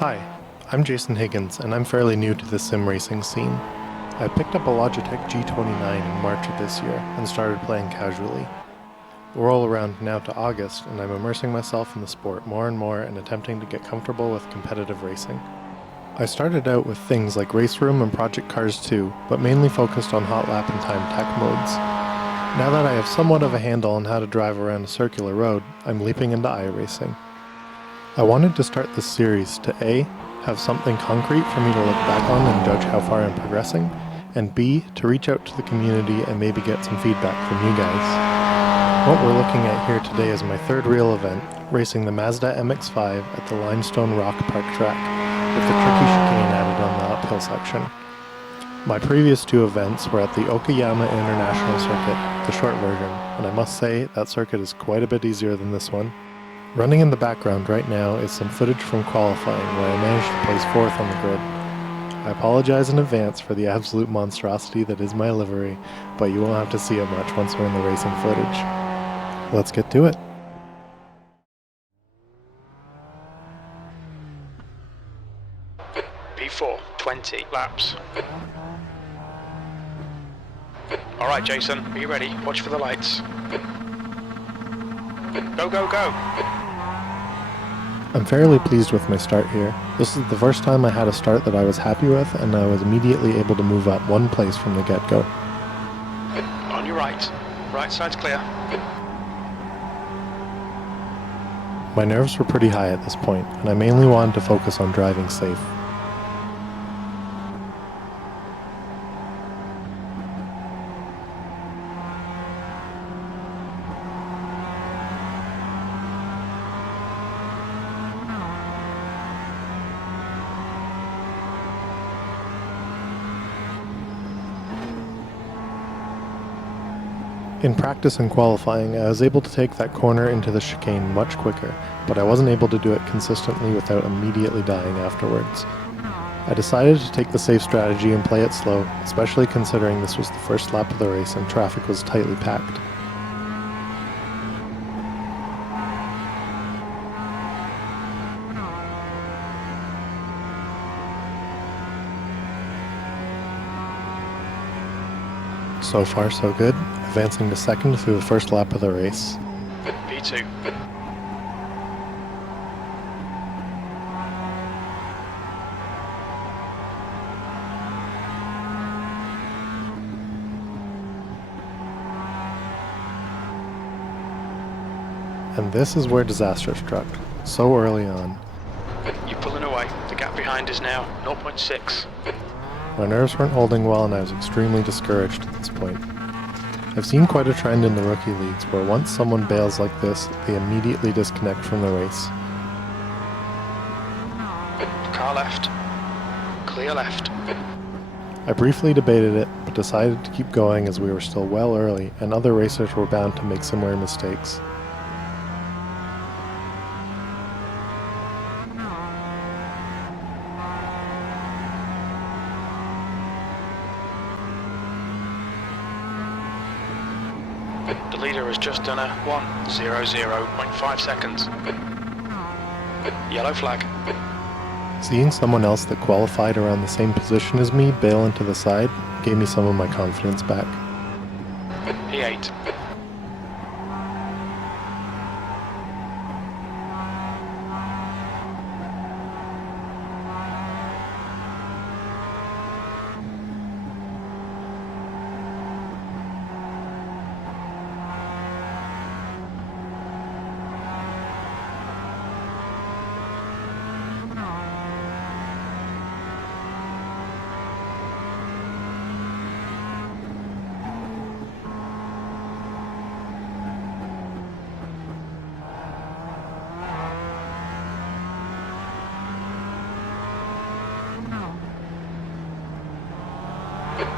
Hi, I'm Jason Higgins, and I'm fairly new to the sim racing scene. I picked up a Logitech G29 in March of this year and started playing casually. We're all around now to August, and I'm immersing myself in the sport more and more and attempting to get comfortable with competitive racing. I started out with things like Race Room and Project Cars 2, but mainly focused on hot lap and time tech modes. Now that I have somewhat of a handle on how to drive around a circular road, I'm leaping into iRacing. I wanted to start this series to A, have something concrete for me to look back on and judge how far I'm progressing, and B, to reach out to the community and maybe get some feedback from you guys. What we're looking at here today is my third real event, racing the Mazda MX5 at the Limestone Rock Park track, with the tricky chicane added on the uphill section. My previous two events were at the Okayama International Circuit, the short version, and I must say that circuit is quite a bit easier than this one. Running in the background right now is some footage from qualifying where I managed to place 4th on the grid. I apologize in advance for the absolute monstrosity that is my livery, but you won't have to see it much once we're in the racing footage. Let's get to it. P4, 20 laps. Alright Jason, are you ready? Watch for the lights. Go, go, go! I'm fairly pleased with my start here. This is the first time I had a start that I was happy with, and I was immediately able to move up one place from the get-go. On your right. Right side's clear. My nerves were pretty high at this point, and I mainly wanted to focus on driving safe. In practice and qualifying, I was able to take that corner into the chicane much quicker, but I wasn't able to do it consistently without immediately dying afterwards. I decided to take the safe strategy and play it slow, especially considering this was the first lap of the race and traffic was tightly packed. So far so good, advancing to second through the first lap of the race. P2. And this is where disaster struck, so early on. You're pulling away. The gap behind is now 0.6. My nerves weren't holding well and I was extremely discouraged at this point. I've seen quite a trend in the rookie leagues where once someone bails like this, they immediately disconnect from the race. Car left. Clear left. I briefly debated it, but decided to keep going as we were still well early and other racers were bound to make similar mistakes. The leader has just done a 1:00.5 seconds. Yellow flag. Seeing someone else that qualified around the same position as me bail into the side gave me some of my confidence back. P8.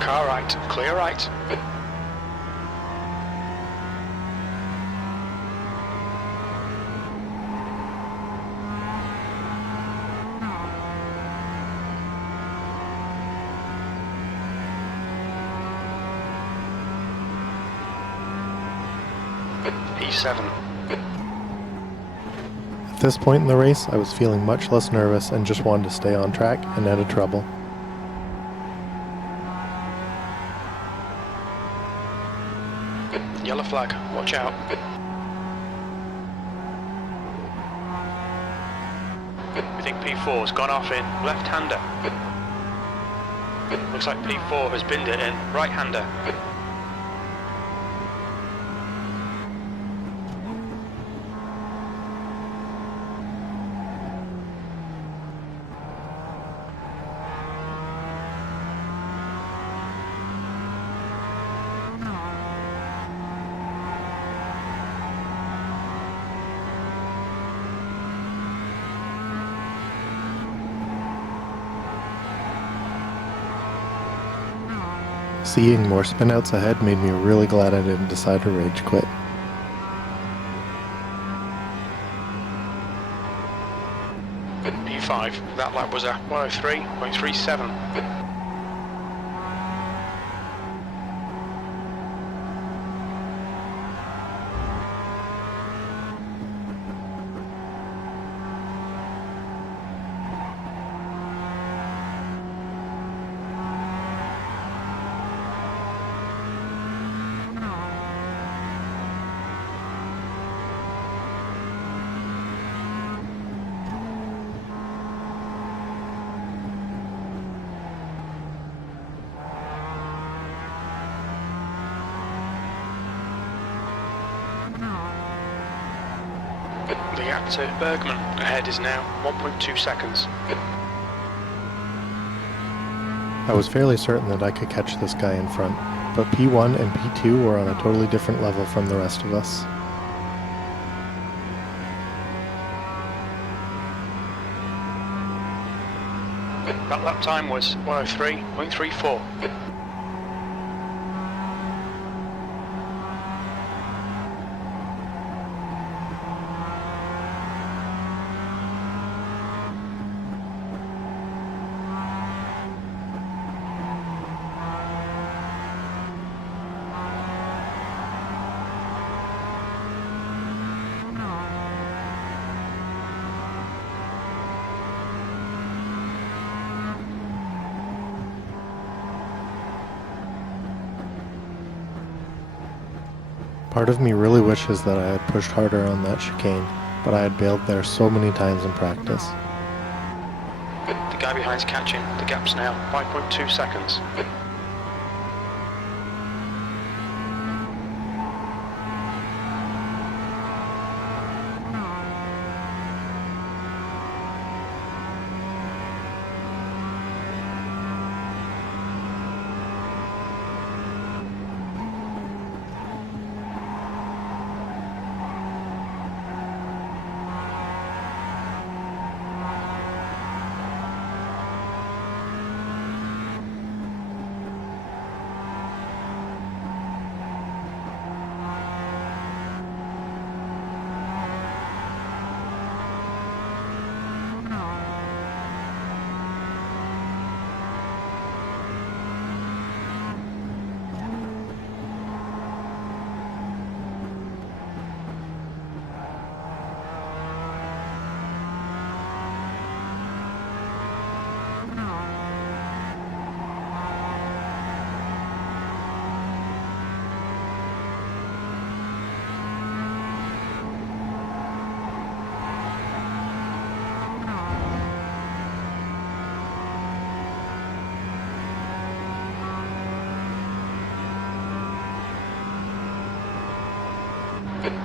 Car right. Clear right. I At this point in the race, I was feeling much less nervous and just wanted to stay on track and out of trouble. Yellow flag, watch out. We think P4's gone off in left-hander. Looks like P4 has binned it in right-hander. Seeing more spinouts ahead made me really glad I didn't decide to rage quit. P5, that lap was a 103.37. The gap to Bergman ahead is now 1.2 seconds. I was fairly certain that I could catch this guy in front, but P1 and P2 were on a totally different level from the rest of us. That lap time was 103.34. Part of me really wishes that I had pushed harder on that chicane, but I had bailed there so many times in practice. The guy behind's catching. The gap's now 5.2 seconds.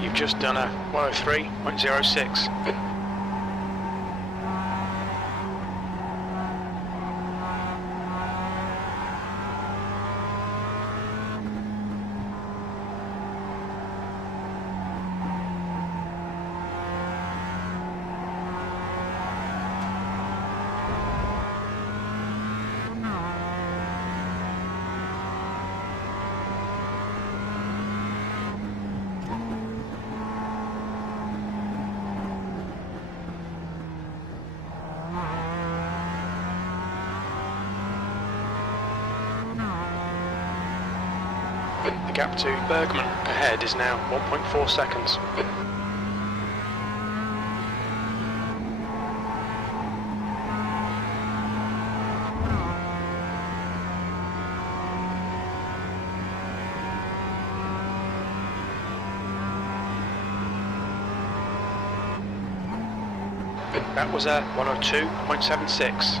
You've just done a 103.06. The gap to Bergman ahead is now 1.4 seconds. That was a 102.76.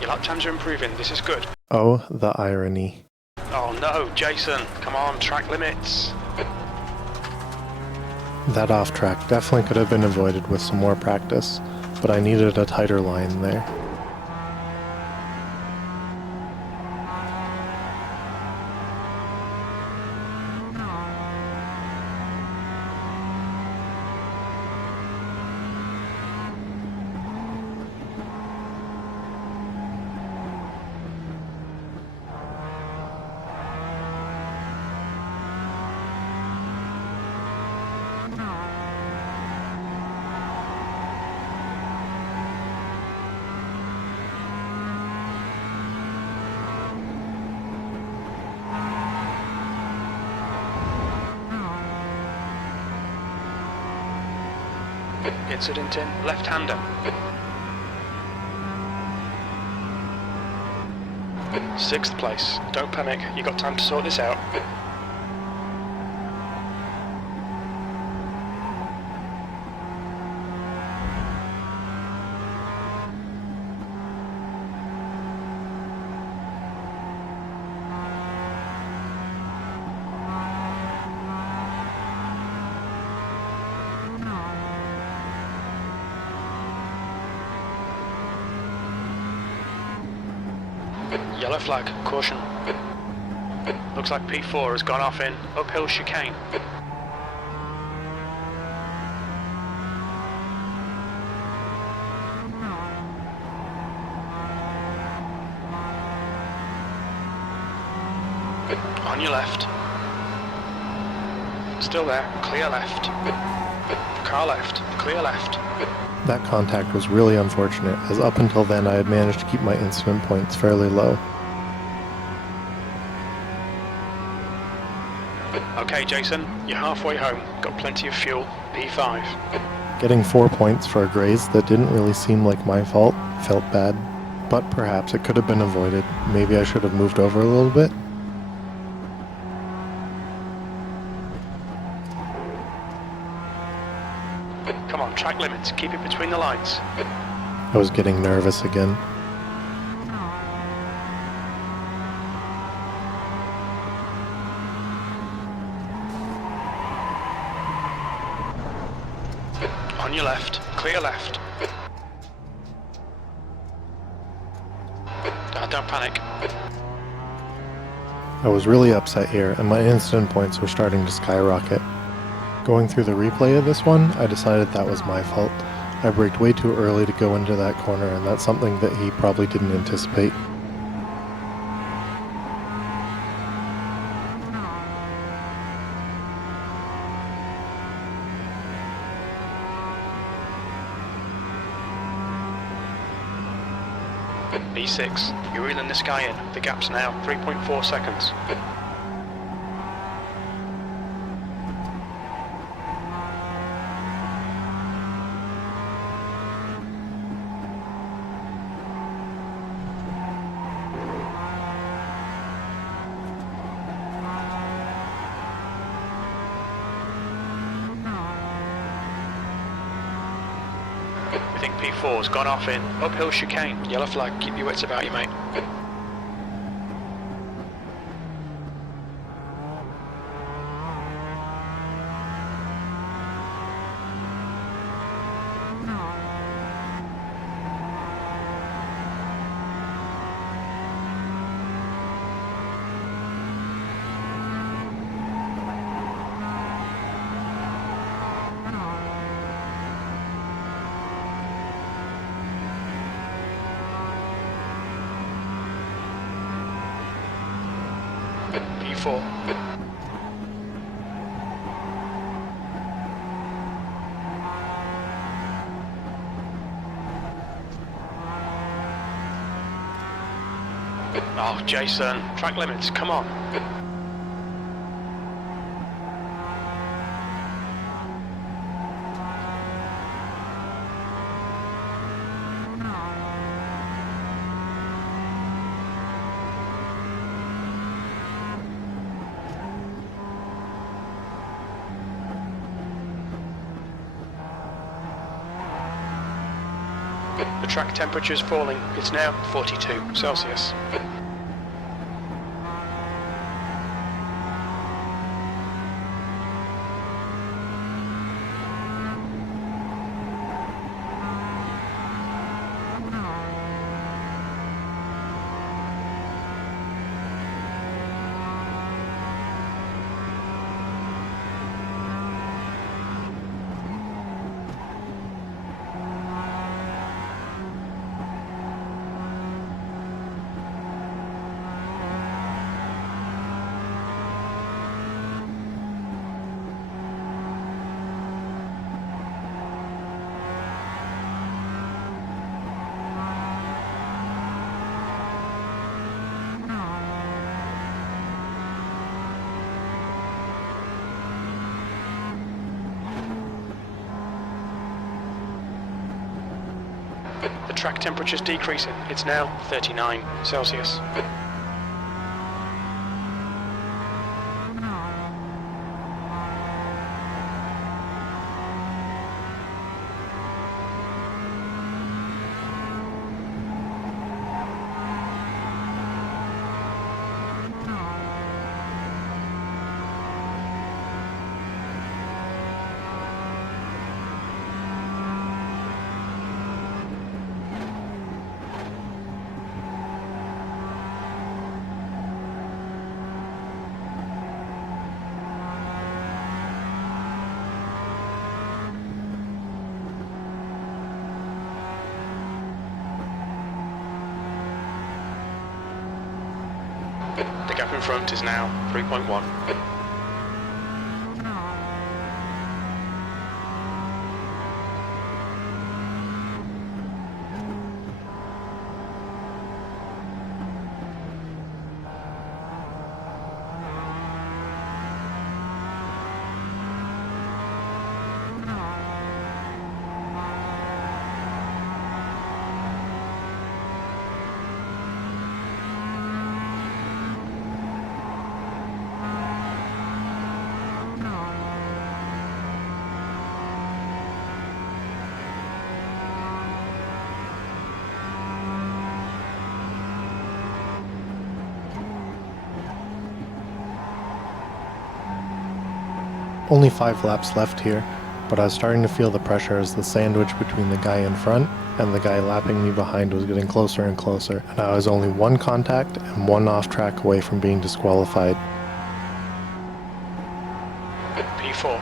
Your lap times are improving, this is good. Oh, the irony. Oh no, Jason, come on, track limits. That off track definitely could have been avoided with some more practice, but I needed a tighter line there. Incident in left-hander. Sixth place. Don't panic, you got time to sort this out. Yellow flag, caution. Looks like P4 has gone off in uphill chicane. On your left. Still there, clear left. Car left, clear left. That contact was really unfortunate, as up until then I had managed to keep my incident points fairly low. Okay, Jason, you're halfway home. Got plenty of fuel. P5. Getting 4 points for a graze that didn't really seem like my fault felt bad, but perhaps it could have been avoided. Maybe I should have moved over a little bit. Come on, track limits. Keep it between the lines. I was getting nervous again. On your left, clear left. Don't panic. I was really upset here, and my incident points were starting to skyrocket. Going through the replay of this one, I decided that was my fault. I braked way too early to go into that corner, and that's something that he probably didn't anticipate. B6, you're reeling this guy in. The gap's now 3.4 seconds. We think P4's gone off in uphill chicane. Yellow flag, keep your wits about you, mate. P4. Oh, Jason, track limits, come on. The track temperature is falling. It's now 42 Celsius. The track temperature is decreasing. It's now 39 Celsius. The gap in front is now 3.1. Only 5 laps left here, but I was starting to feel the pressure as the sandwich between the guy in front and the guy lapping me behind was getting closer and closer, and I was only 1 contact and 1 off track away from being disqualified. P4.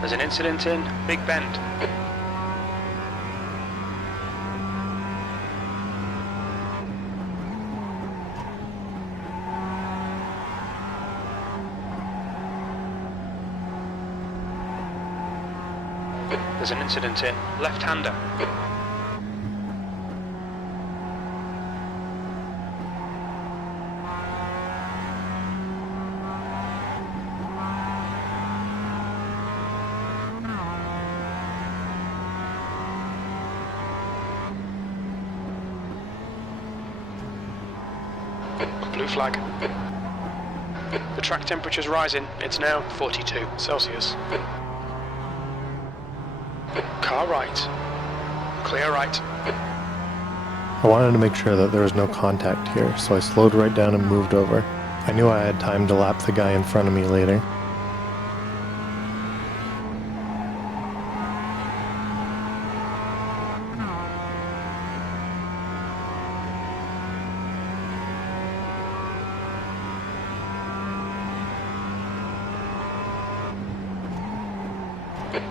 There's an incident in Big Bend. There's an incident in Left-Hander. Blue flag. The track temperature's rising. It's now 42 Celsius. Car right. Clear right. I wanted to make sure that there was no contact here, so I slowed right down and moved over. I knew I had time to lap the guy in front of me later.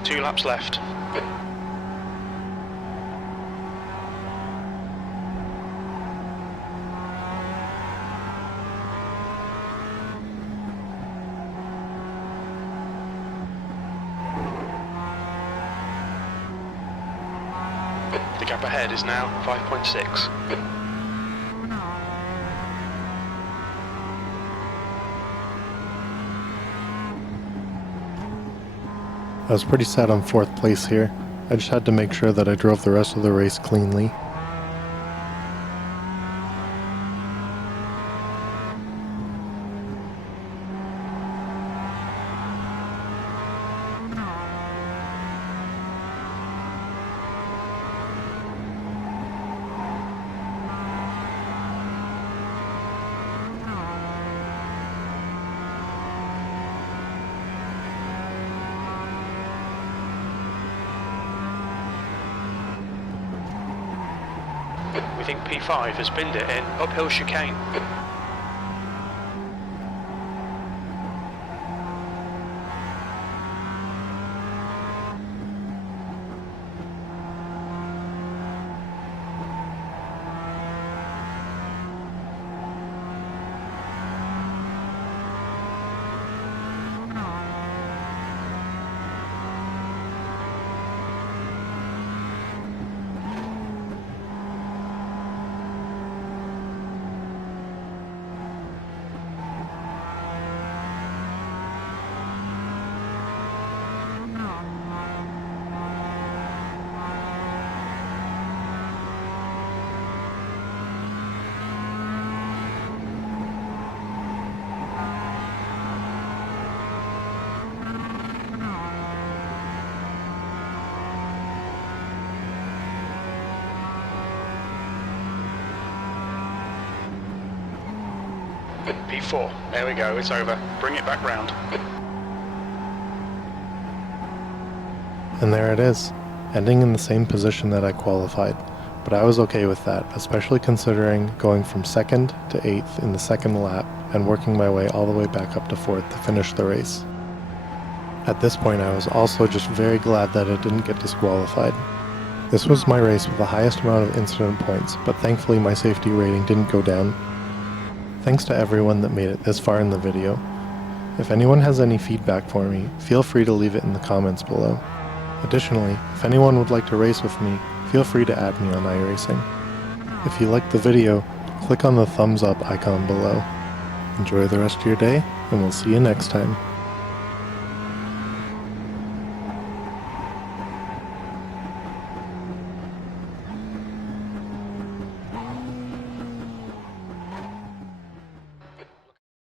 Two laps left. gap ahead is now 5.6. I was pretty sad on 4th place here. I just had to make sure that I drove the rest of the race cleanly. We think P5 has binned it in uphill chicane. P4, there we go, it's over. Bring it back round. And there it is, ending in the same position that I qualified, but I was okay with that, especially considering going from 2nd to 8th in the 2nd lap and working my way all the way back up to 4th to finish the race. At this point I was also just very glad that I didn't get disqualified. This was my race with the highest amount of incident points, but thankfully my safety rating didn't go down. Thanks to everyone that made it this far in the video. If anyone has any feedback for me, feel free to leave it in the comments below. Additionally, if anyone would like to race with me, feel free to add me on iRacing. If you liked the video, click on the thumbs up icon below. Enjoy the rest of your day, and we'll see you next time.